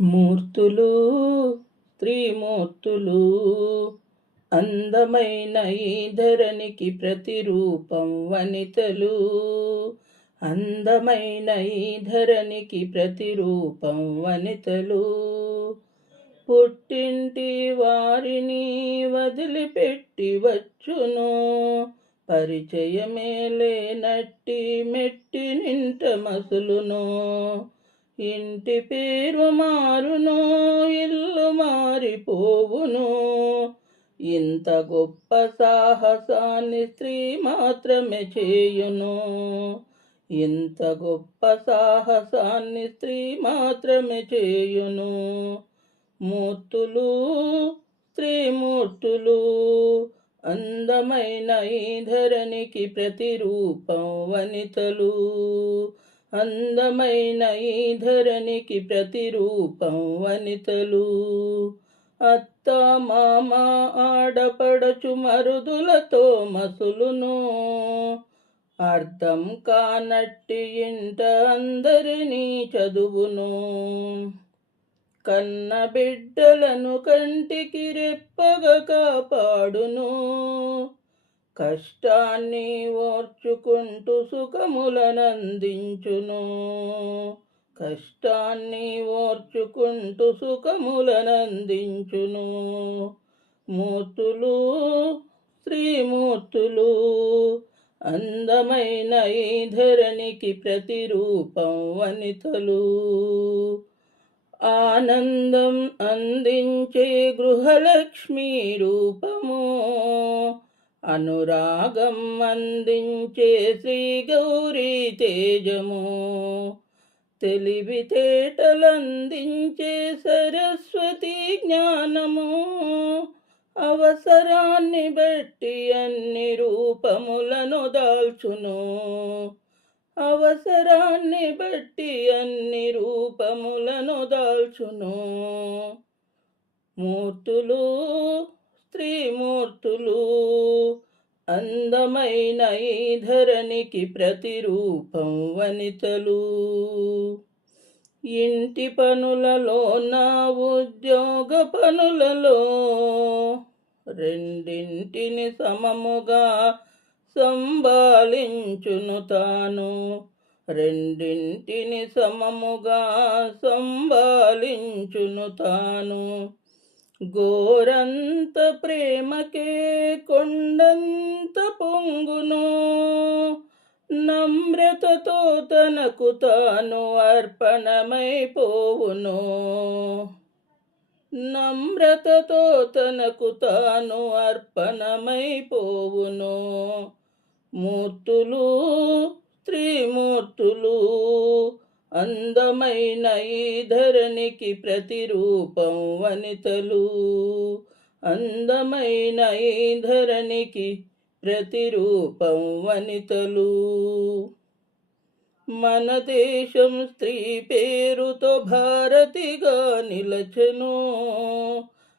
మూర్తులు త్రిమూర్తులు అందమైన ఈ ధరణికి ప్రతిరూపం వనితలు. అందమైన ఈ ధరణికి ప్రతిరూపం వనితలు. పుట్టింటి వారిని వదిలిపెట్టి వచ్చును, పరిచయమే లేనట్టి మెట్టి నింట మసులును. ఇంటి పేరు మారును, ఇల్లు మారిపోవును. ఇంత గొప్ప సాహసాన్ని స్త్రీ మాత్రమే చేయును. ఇంత గొప్ప సాహసాన్ని స్త్రీ మాత్రమే చేయును. మూర్తులు త్రిమూర్తులు అందమైన ఈ ధరణికి ప్రతిరూపం వనితలు. అందమైన ఈ ధరణికి ప్రతిరూపం వనితలు. అత్త మామ ఆడపడచు మరుదులతో మసులును. అర్థం కానట్టి ఇంట అందరినీ చదువును. కన్న బిడ్డలను కంటికి రెప్పగా కాపాడును. కష్టాన్ని ఓర్చుకుంటూ సుఖములనందించును. కష్టాన్ని ఓర్చుకుంటూ సుఖములనందించును. మూర్తులు శ్రీమూర్తులు అందమైన ఈ ధరణికి ప్రతిరూపం వనితలు. ఆనందం అందించే గృహలక్ష్మి రూపము, అనురాగం అందించే శ్రీ గౌరీ తేజము, తెలివితేటలందించే సరస్వతి జ్ఞానము. అవసరాన్ని బట్టి అన్ని రూపములను దాల్చును. అవసరాన్ని బట్టి అన్ని రూపములను దాల్చును. మూర్తులు స్త్రీమూర్తులు అందమైన ఈ ధరణికి ప్రతిరూపం వనితలు. ఇంటి పనులలో నా ఉద్యోగ పనులలో రెండింటిని సమముగా సంభాళించును తాను. రెండింటిని సమముగా సంభాళించును తాను. గోరంత ప్రేమకే కొండంత పొంగును. నమ్రతతో తనకు తాను అర్పణమైపోవును. నమ్రతతో తనకు తాను అర్పణమైపోవును. మూర్తులు త్రిమూర్తులు అందమైన ఈ ధరణికి ప్రతిరూపం వనితలు. అందమైన ఈ ధరణికి ప్రతిరూపం వనితలు. మన దేశం స్త్రీ పేరుతో భారతిగా నిలచెను.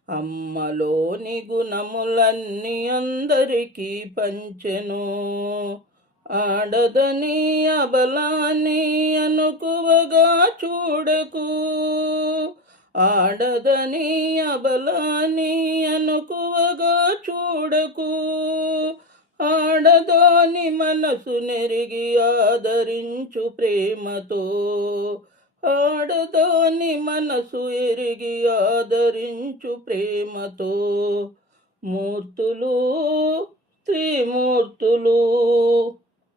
అమ్మలోని గుణములన్నీ అందరికీ పంచెను. ఆడదని అబలాన్ని అనుకువగా చూడకు. ఆడదని అబలాన్ని అనుకువగా చూడకు. ఆడదాని మనసు నెరిగి ఆదరించు ప్రేమతో. ఆడదాని మనసు ఎరిగి ఆదరించు ప్రేమతో. మూర్తులు త్రిమూర్తులు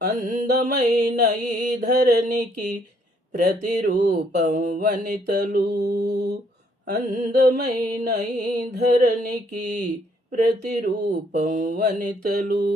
అందమైన ఈ ధరణికి ప్రతిరూపం వనితలు. అందమైన ఈ ధరణికి ప్రతిరూపం వనితలు.